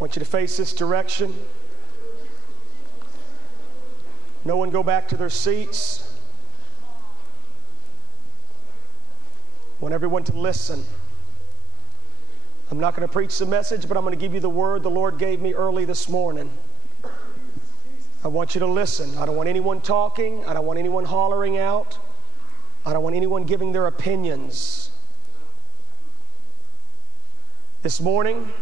want you to face this direction. No one go back to their seats. I want everyone to listen. I'm not going to preach the message, but I'm going to give you the word the Lord gave me early this morning. I want you to listen. I don't want anyone talking. I don't want anyone hollering out. I don't want anyone giving their opinions. This morning,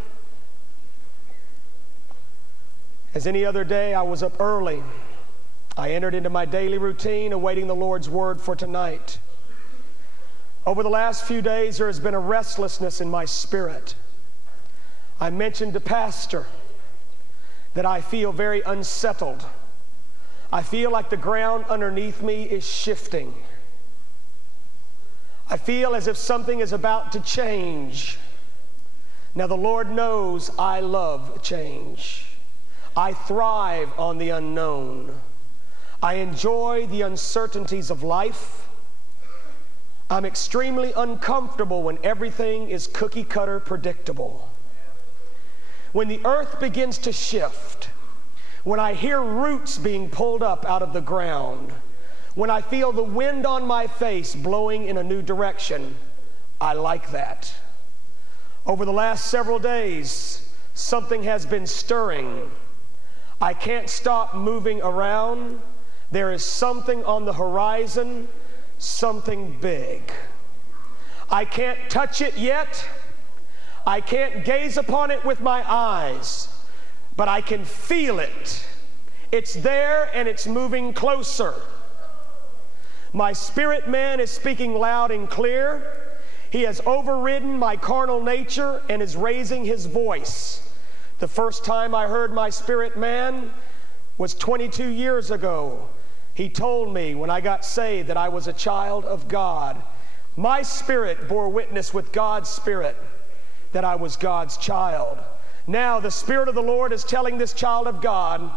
as any other day, I was up early. I entered into my daily routine, awaiting the Lord's word for tonight. Over the last few days, there has been a restlessness in my spirit. I mentioned to Pastor that I feel very unsettled. I feel like the ground underneath me is shifting. I feel as if something is about to change. Now, the Lord knows I love change. I thrive on the unknown. I enjoy the uncertainties of life. I'm extremely uncomfortable when everything is cookie-cutter predictable. When the earth begins to shift, when I hear roots being pulled up out of the ground, when I feel the wind on my face blowing in a new direction, I like that. Over the last several days, something has been stirring. I can't stop moving around. There is something on the horizon, something big. I can't touch it yet. I can't gaze upon it with my eyes, but I can feel it. It's there and it's moving closer. My spirit man is speaking loud and clear. He has overridden my carnal nature and is raising his voice. The first time I heard my spirit man was 22 years ago. He told me when I got saved that I was a child of God. My spirit bore witness with God's spirit that I was God's child. Now the Spirit of the Lord is telling this child of God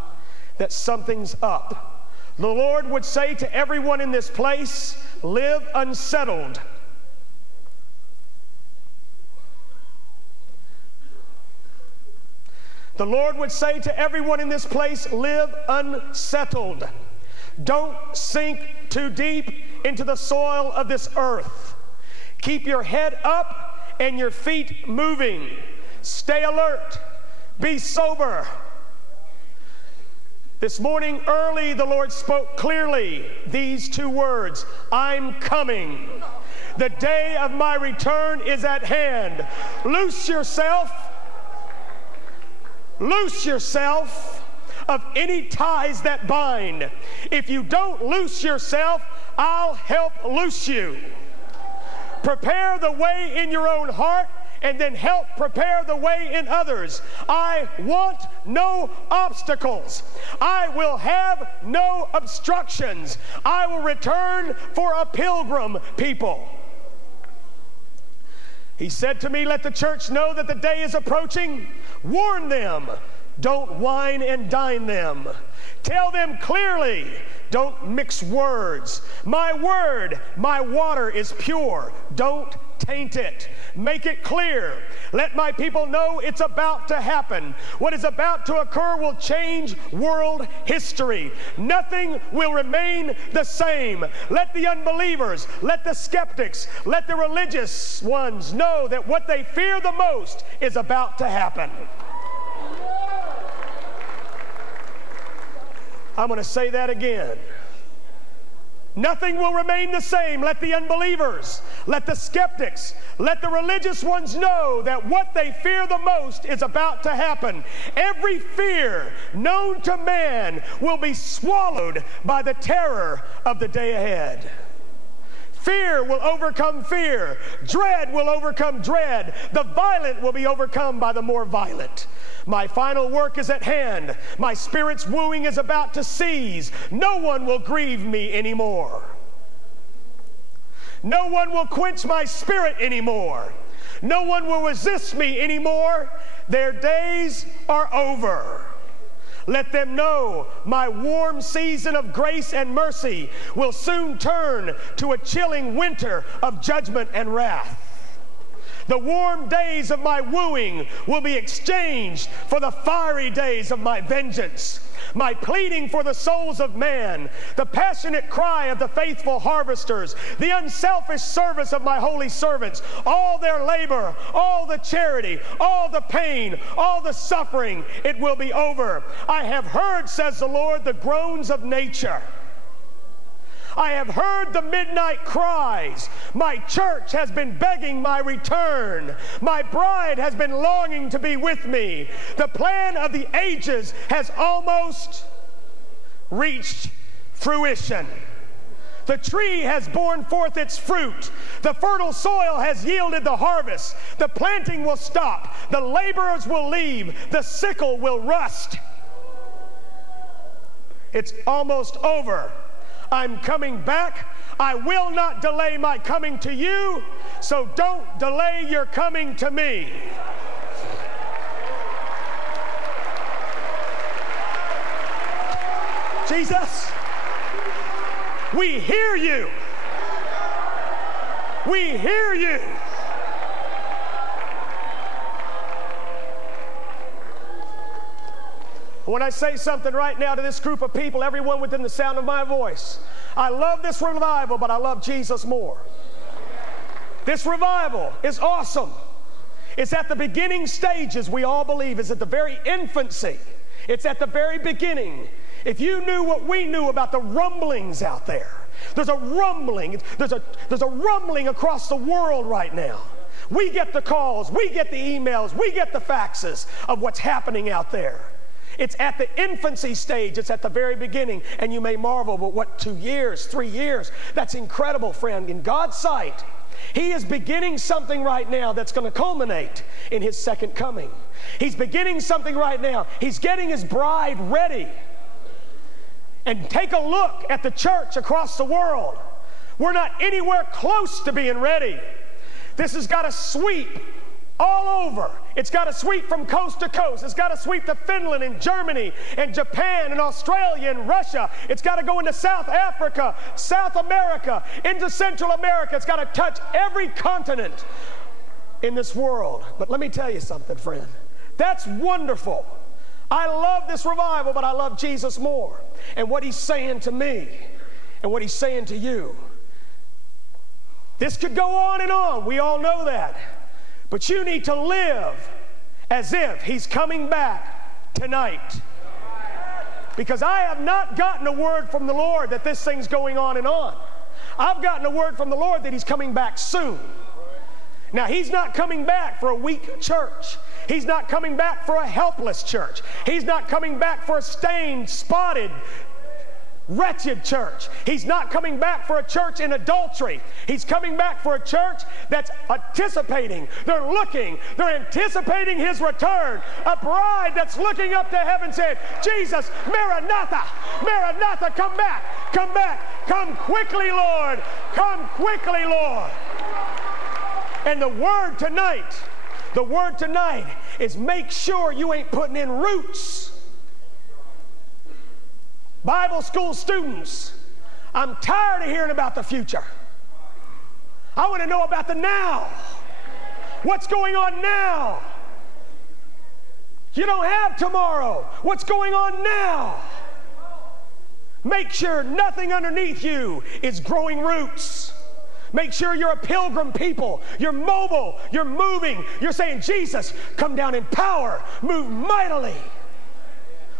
that something's up. The Lord would say to everyone in this place, live unsettled. The Lord would say to everyone in this place, live unsettled. Don't sink too deep into the soil of this earth. Keep your head up and your feet moving. Stay alert. Be sober. This morning early, the Lord spoke clearly these two words, I'm coming. The day of my return is at hand. Loose yourself. Loose yourself of any ties that bind. If you don't loose yourself, I'll help loose you. Prepare the way in your own heart and then help prepare the way in others. I want no obstacles. I will have no obstructions. I will return for a pilgrim people. He said to me, let the church know that the day is approaching. Warn them. Don't wine and dine them. Tell them clearly. Don't mix words. My word, my water is pure. Don't taint it. Make it clear. Let my people know it's about to happen. What is about to occur will change world history. Nothing will remain the same. Let the unbelievers, let the skeptics, let the religious ones know that what they fear the most is about to happen. I'm going to say that again. Nothing will remain the same. Let the unbelievers, let the skeptics, let the religious ones know that what they fear the most is about to happen. Every fear known to man will be swallowed by the terror of the day ahead. Fear will overcome fear. Dread will overcome dread. The violent will be overcome by the more violent. My final work is at hand. My spirit's wooing is about to cease. No one will grieve me anymore. No one will quench my spirit anymore. No one will resist me anymore. Their days are over. Let them know my warm season of grace and mercy will soon turn to a chilling winter of judgment and wrath. The warm days of my wooing will be exchanged for the fiery days of my vengeance. My pleading for the souls of man, the passionate cry of the faithful harvesters, the unselfish service of my holy servants, all their labor, all the charity, all the pain, all the suffering, it will be over. I have heard, says the Lord, the groans of nature. I have heard the midnight cries. My church has been begging my return. My bride has been longing to be with me. The plan of the ages has almost reached fruition. The tree has borne forth its fruit. The fertile soil has yielded the harvest. The planting will stop. The laborers will leave. The sickle will rust. It's almost over. I'm coming back. I will not delay my coming to you, so don't delay your coming to me. Jesus, we hear you. We hear you. When I say something right now to this group of people, everyone within the sound of my voice, I love this revival, but I love Jesus more. This revival is awesome. It's at the beginning stages, we all believe. It's at the very infancy. It's at the very beginning. If you knew what we knew about the rumblings out there, there's a rumbling. There's a rumbling across the world right now. We get the calls, we get the emails, we get the faxes of what's happening out there. It's at the infancy stage. It's at the very beginning. And you may marvel, but what, 2 years, 3 years? That's incredible, friend. In God's sight, He is beginning something right now that's going to culminate in His second coming. He's beginning something right now. He's getting His bride ready. And take a look at the church across the world. We're not anywhere close to being ready. This has got to sweep all over. It's got to sweep from coast to coast. It's got to sweep to Finland and Germany and Japan and Australia and Russia. It's got to go into South Africa, South America, into Central America. It's got to touch every continent in this world. But let me tell you something, friend. That's wonderful. I love this revival, but I love Jesus more. And what He's saying to me and what He's saying to you. This could go on and on. We all know that. But you need to live as if He's coming back tonight. Because I have not gotten a word from the Lord that this thing's going on and on. I've gotten a word from the Lord that He's coming back soon. Now, He's not coming back for a weak church. He's not coming back for a helpless church. He's not coming back for a stained, spotted, wretched church. He's not coming back for a church in adultery. He's coming back for a church that's anticipating. They're anticipating His return. A bride that's looking up to heaven saying, Jesus, Maranatha, Maranatha, come back, come back, come quickly, Lord, come quickly, Lord. And the word tonight is make sure you ain't putting in roots. Bible school students, I'm tired of hearing about the future. I want to know about the now. What's going on now? You don't have tomorrow. What's going on now? Make sure nothing underneath you is growing roots. Make sure you're a pilgrim people. You're mobile. You're moving. You're saying, Jesus, come down in power. Move mightily.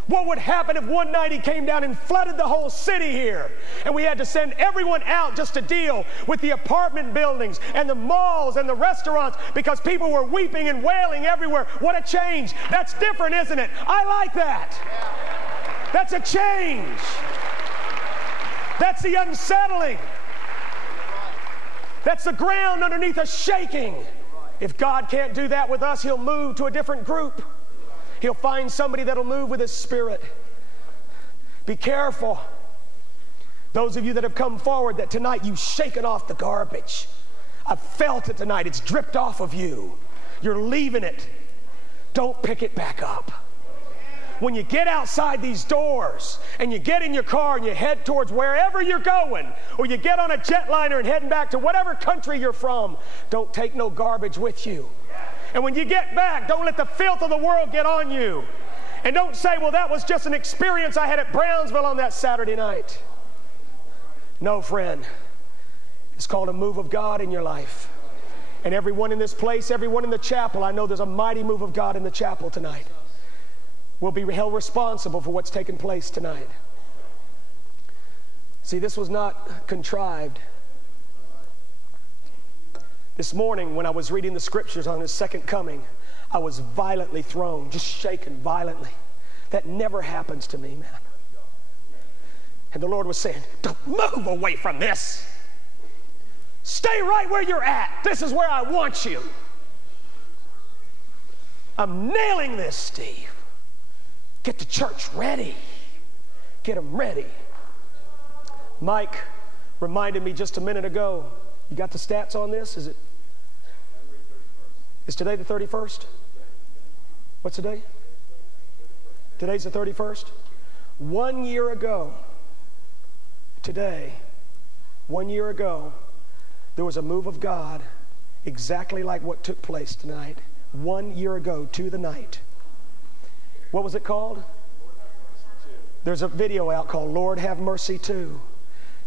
What would happen if one night He came down and flooded the whole city here and we had to send everyone out just to deal with the apartment buildings and the malls and the restaurants because people were weeping and wailing everywhere? What a change. That's different, isn't it? I like that. That's a change. That's the unsettling. That's the ground underneath us shaking. If God can't do that with us, He'll move to a different group. He'll find somebody that'll move with His Spirit. Be careful. Those of you that have come forward, that tonight you've shaken off the garbage. I've felt it tonight. It's dripped off of you. You're leaving it. Don't pick it back up. when you get outside these doors and you get in your car and you head towards wherever you're going, or you get on a jetliner and heading back to whatever country you're from, don't take no garbage with you. And when you get back, don't let the filth of the world get on you. And don't say, well, that was just an experience I had at Brownsville on that Saturday night. No, friend. It's called a move of God in your life. And everyone in this place, everyone in the chapel, I know there's a mighty move of God in the chapel tonight, will be held responsible for what's taking place tonight. See, this was not contrived. This morning when I was reading the scriptures on his second coming, I was violently thrown, just shaken violently. That never happens to me, man. And the Lord was saying, don't move away from this. Stay right where you're at. This is where I want you. I'm nailing this, Steve. Get the church ready. Get them ready. Mike reminded me just a minute ago. You got the stats on this? Is today the 31st? What's today? Today's the 31st. 1 year ago, today, 1 year ago, there was a move of God exactly like what took place tonight. 1 year ago to the night. What was it called? There's a video out called Lord Have Mercy 2.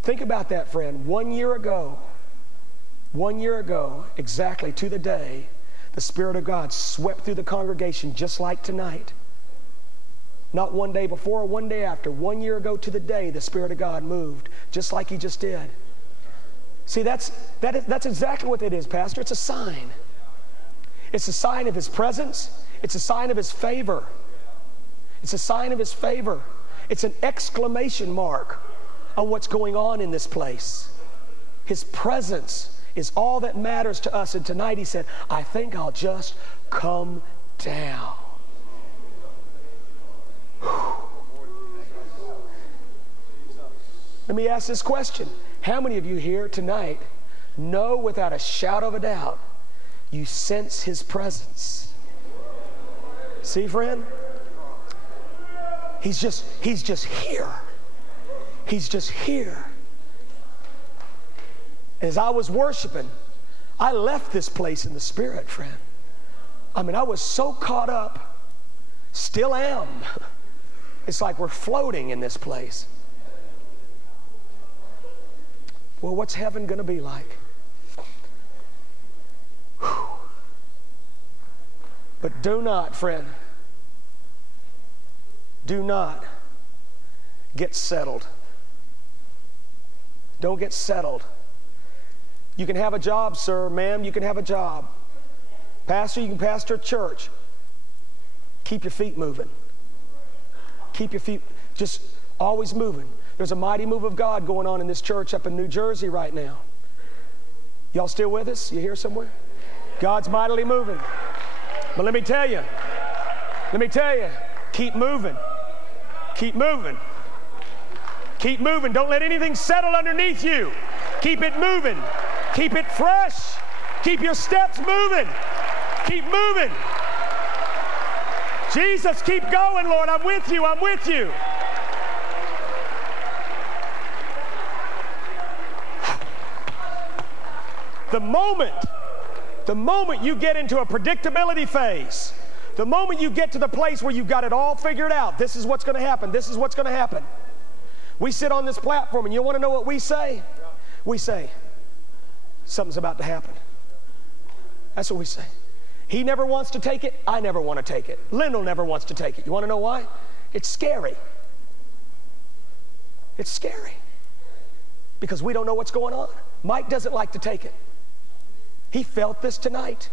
Think about that, friend. 1 year ago, exactly to the day, the Spirit of God swept through the congregation just like tonight. Not one day before or one day after. 1 year ago to the day, the Spirit of God moved just like He just did. See, that's exactly what it is, Pastor. It's a sign. It's a sign of His presence. It's a sign of His favor. It's a sign of His favor. It's an exclamation mark on what's going on in this place. His presence is all that matters to us. And tonight He said, I think I'll just come down. Let me ask this question. How many of you here tonight know without a shadow of a doubt you sense His presence? See, friend? He's just here. He's just here. As I was worshiping, I left this place in the Spirit, friend. I mean, I was so caught up, still am. It's like we're floating in this place. Well, what's heaven going to be like? Whew. But do not, friend, do not get settled. Don't get settled. You can have a job, sir, ma'am, you can have a job. Pastor, you can pastor a church. Keep your feet moving. Keep your feet just always moving. There's a mighty move of God going on in this church up in New Jersey right now. Y'all still with us? You here somewhere? God's mightily moving. But let me tell you, keep moving. Keep moving. Keep moving. Don't let anything settle underneath you. Keep it moving. Keep it fresh. Keep your steps moving. Keep moving. Jesus, keep going, Lord. I'm with you. I'm with you. The moment you get into a predictability phase, the moment you get to the place where you've got it all figured out, this is what's going to happen, this is what's going to happen. We sit on this platform and you want to know what we say? We say, something's about to happen. That's what we say. He never wants to take it. I never want to take it. Lyndall never wants to take it. You want to know why? It's scary. It's scary. Because we don't know what's going on. Mike doesn't like to take it. He felt this tonight.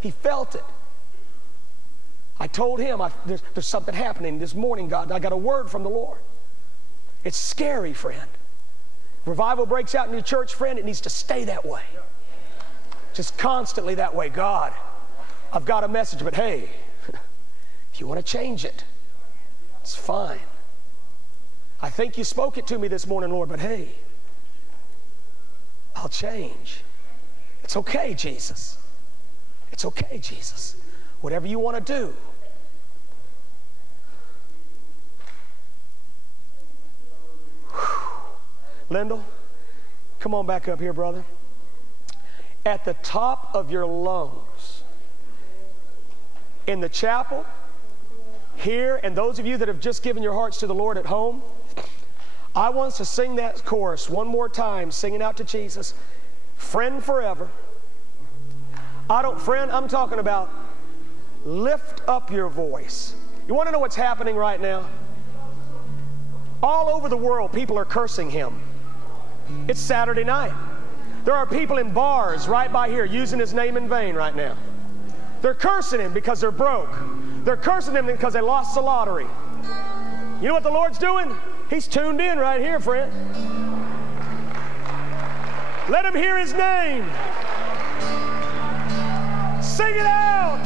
He felt it. I told him, there's something happening this morning, God. I got a word from the Lord. It's scary, friend. Revival breaks out in your church, friend. It needs to stay that way. Just constantly that way. God, I've got a message, but hey, if you want to change it, it's fine. I think you spoke it to me this morning, Lord, but hey, I'll change. It's okay, Jesus. It's okay, Jesus. Whatever you want to do. Lyndall, come on back up here, brother. At the top of your lungs, in the chapel, here, and those of you that have just given your hearts to the Lord at home, I want us to sing that chorus one more time, singing out to Jesus. Friend forever. Friend, I'm talking about lift up your voice. You want to know what's happening right now? All over the world, people are cursing him. It's Saturday night. There are people in bars right by here using his name in vain right now. They're cursing him because they're broke. They're cursing him because they lost the lottery. You know what the Lord's doing? He's tuned in right here, friend. Let him hear his name. Sing it out.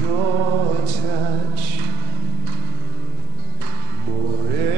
Your touch more